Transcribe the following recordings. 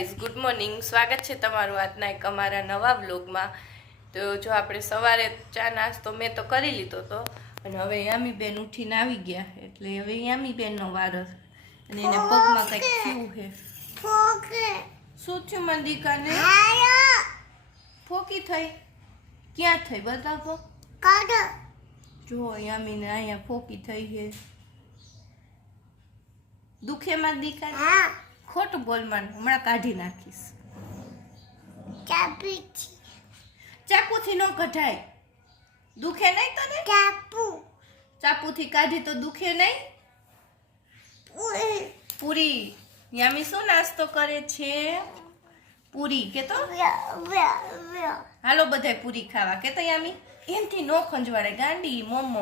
Guys, good morning. સ્વાગત છે તમારું આજના એક અમારા નવા વ્લોગમાં. તો જો આપણે સવારે ચા નાસ્તો મેં તો કરી લીધો તો, અને હવે યામીબેન ઉઠીને આવી ગયા, એટલે હવે યામીબેનનો વારો. અને એને પગમાં કંઈક થયું છે. શું થયું મંદિકાને? ફોકી થઈ? ક્યાં થઈ બતાવો? જો યામીને અહીંયા ફોકી થઈ છે. દુખે માં દીકા? ખોટું બોલવાનું, હમણાં કાઢી નાખીશ. ચાકુથી ન કઢાય. દુખે નહીં તને? ચાકુથી કાઢી તો દુખે નહીં? પૂરી. યામી શું નાસ્તો કરે છે? પૂરી કે તો? હાલો બધાય પૂરી ખાવા કે તો યામી? એમથી નો ખંજવાડે ગાંડી મોમ.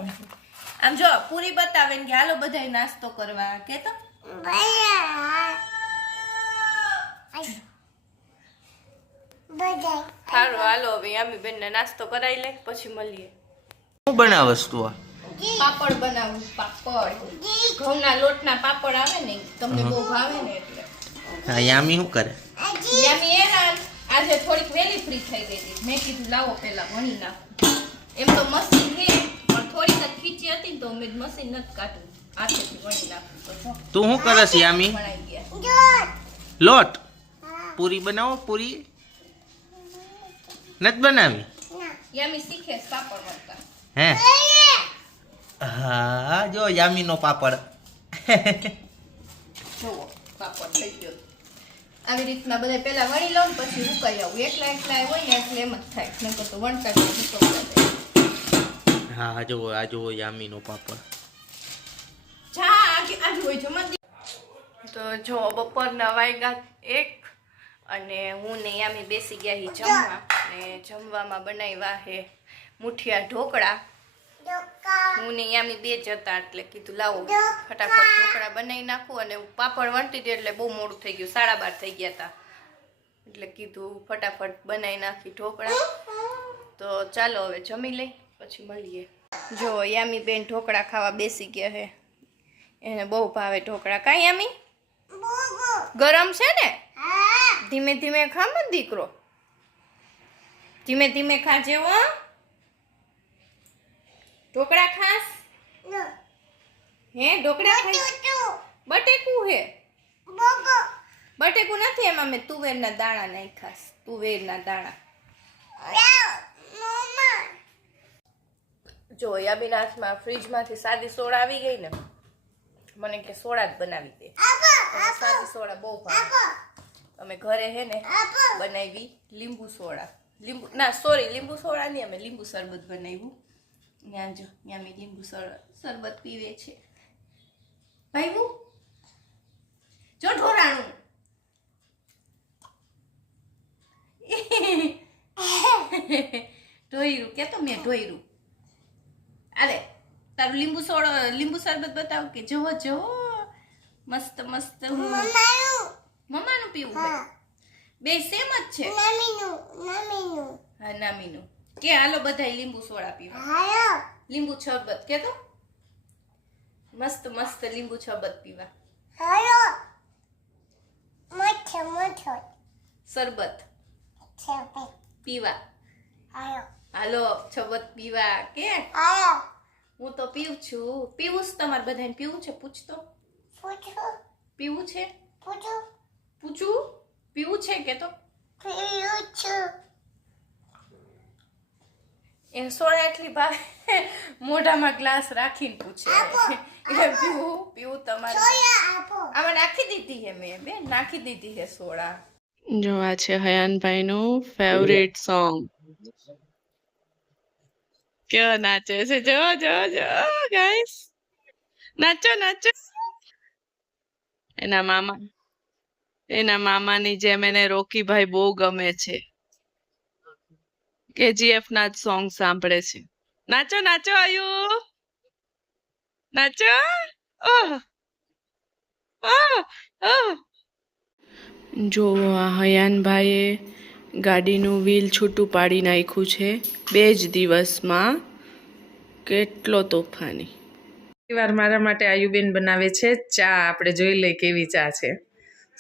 આમ જો પૂરી બતાવે ને કે હાલો બધાય નાસ્તો કરવા કે તો? સારું હાલો હવે યામીબેન ને નાસ્તો કરાવી લે, પછી મળીએ. શું બનાવસ તું? પાપડ બનાવું. પાપડ ઘઉંના લોટના પાપડ આવે ને, તમને બહુ ભાવે ને એટલે. હા, યામી શું કરે? યામી એના આજે થોડીક વેલી ફ્રી થઈ ગઈ હતી. મેં કીધું લાવો પેલા વણી નાખું. એમ તો મશીન છે પણ થોડીક જ ખીચી હતી ને તો મેં મશીન નથી કાઢવું, હાથેથી વણી નાખું. તો તું શું કરસ યામી? બનાવી ગયા લોટ પૂરી બનાવો. પૂરી નથી બનાવી? યામી શીખે પાપડ વણતા. હે? હા, જો યામી નો પાપડ. જુઓ પાપડ થઈ ગયો. આવી રીતના બધા પેલા વણી લઉં પછી ઉકાઈ આવું. એકલા હોય ને એટલે એમ જ થાય, નકર તો વણતા જ. હા, જો આ જો યામી નો પાપડ. આજુ હોય છે મંદિર. તો જો બપોરના વાગ્યા 1 અને હું ને યામી બેસી ગયા હી જમવા. ને જમવામાં બનાવ્યા હે મુઠિયા ઢોકળા. હું ને યામી બે જ હતા એટલે કીધું લાવો ફટાફટ ઢોકળા બનાવી નાખું. અને પાપડ વણતી હતી એટલે બહુ મોડું થઈ ગયું, 12:30 થઈ ગયા હતા, એટલે કીધું ફટાફટ બનાવી નાખી ઢોકળા. તો ચાલો હવે જમી લઈ પછી મળીએ. જો યામી બેન ઢોકળા ખાવા બેસી ગયા હે, એને બહુ ભાવે ઢોકળા. કાંઈ યામી? ગરમ છે ને? ધીમે ધીમે ખા મત દીકરો, ધીમે ધીમે ખાજે હો. ઢોકળા ખાસ? હે ઢોકળા ખાઈ? બટેકું હે? બટેકું નથી, એમાં મેં તુવેરના દાણા નાખ્યા. તુવેરના દાણા. જો યાબીના હાથમાં ફ્રીજમાંથી સાદી સોડા આવી ગઈ ને, મને કે સોડા જ બનાવી દે. સાદી સોડા બહુ ભાવે. અમે ઘરે હે ને બનાવી લીંબુ સોડા. લીંબુ સોડા નહીં, અમે લીંબુ શરબત બનાવ્યું. ત્યાં જો યામી લીંબુ શરબત પીવે છે. ભાઈવું જો ઢોરાણું. ઢોયરું કે તો મેં ઢોયરું. અરે તારું લીંબુ શરબત બતાવ કે જો મસ્ત મસ્ત. મમ્માનું પીવું છે? બે સેમ જ છે. હા નામીનું. કે હાલો બધાય લીંબુ સોડા પીવા. લીંબુ શરબત કે તો મસ્ત મસ્ત લીંબુ શરબત પીવા. શરબત પીવા. હાલો શરબત પીવા કે? હું તો પીવું છું. પીવું છે તમારે બધાને પીવું છે? પૂછતો પીવું છે? પૂછું પીવું છે કે તો? એ સોડા એટલી ભાવે મોઢામાં ગ્લાસ રાખીને પૂછે પીવું તમારે? આમાં નાખી દીધી હે મેં, બે નાખી દીધી હે સોડા. જો આ છે હયાનભાઈ નું ફેવરેટ સોંગ. કેવો નાચે છે, જો ગાઈસ, નાચો. એના મામાની જેમ એને રોકીભાઈ બહુ ગમે છે. KGF ના જ સોંગ સાંભળે છે. નાચો આયુ, નાચો. જો આ હયાનભાઈએ ગાડીનું વ્હીલ છૂટું પાડી નાખ્યું છે 2 જ દિવસમાં. કેટલો તોફાની. વાર મારા માટે આયુબેન બનાવે છે ચા. આપણે જોઈ લઈએ કેવી ચા છે.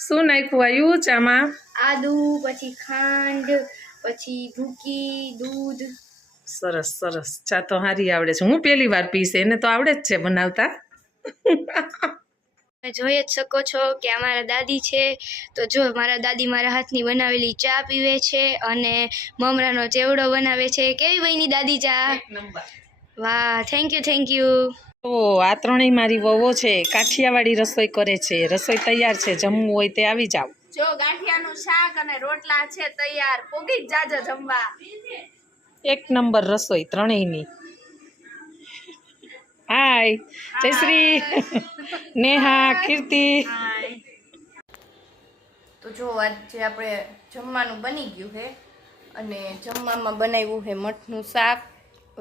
શું નાખ્યું આયુ ચામાં? આદુ, પછી ખાંડ, પછી ભૂકી, દૂધ. સરસ સરસ, ચા તો હારી આવડે છે. હું પહેલી વાર પીશ, એને તો આવડે જ છે બનાવતા. તમે જોઈ જ શકો છો કે અમારા દાદી છે, તો જો મારા દાદી મારા હાથની બનાવેલી ચા પીવે છે અને મમરાનો ચેવડો બનાવે છે. કેવી બની દાદી ચા? વાહ, થેન્ક યુ. તો આ ત્રણેય મારી વહુઓ છે, કાઠિયાવાડી રસોઈ કરે છે. રસોઈ તૈયાર છે, જમવું હોય તે આવી જાવ. જો ગાંઠિયાનું શાક અને રોટલા છે તૈયાર, પોગી જ જાજો જમવા. એક નંબર રસોઈ ત્રણેયની. હાય જયશ્રી, નેહા, કીર્તિ. તો જો આજે આપણે જમવાનું બની ગયું છે અને જમવામાં બનાવ્યું છે મઠનું શાક,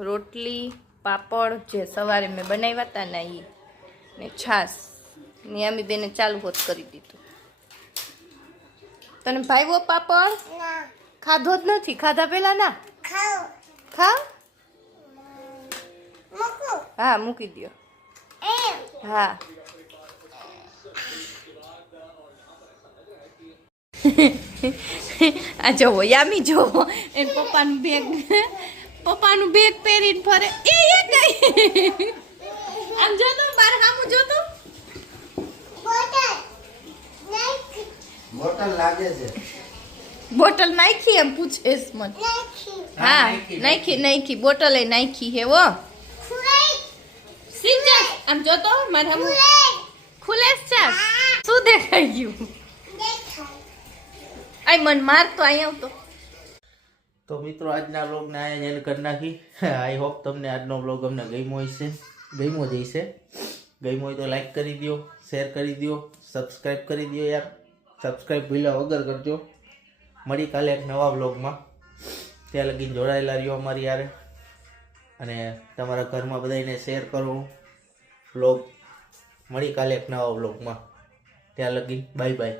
રોટલી, પાપડ જે સવારે મેં બનાવ્યા હતા ને એ, ને છાશ. નિયામી બેને ચાલુ હોત કરી દીધું. તને ભાઈવો પાપડ? ખાધો જ નથી. ખાધા પેલા ના ખાવ? હા મૂકી દો. હા આ જોવો યામી જોવો એને પપ્પાનું બેગ પહેરીને ફરે. એ કઈ આમ જોતો બાર સામું જોતો. બોટલ લાગે છે. બોટલ નાખી એમ પૂછેસ મને? હા નાખી બોટલ એ નાખી હે વો. સિંજા આમ જોતો મારા સામું ખુલે છે. શું દેખાઈ ગયું? આય મન મારતો અહીંયા આવતો. તો મિત્રો આજના વ્લોગને અહીંયા એન્ડ કરી નાખી. આઈ હોપ તમને આજનો વ્લોગ અમને ગમ્યો જ હશે. ગમ્યો હોય તો લાઈક કરી દો, શેર કરી દો, સબસ્ક્રાઈબ કરી દો યાર. સબસ્ક્રાઈબ ભૂલ્યા વગર કરજો. મળી કાલે એક નવા વ્લોગમાં. ત્યાં લગીને જોડાયેલા રહ્યો અમારી યારે અને તમારા ઘરમાં બધાને શેર કરો વ્લોગ. મળી કાલે એક નવા વ્લોગમાં. ત્યાં લગી બાય બાય.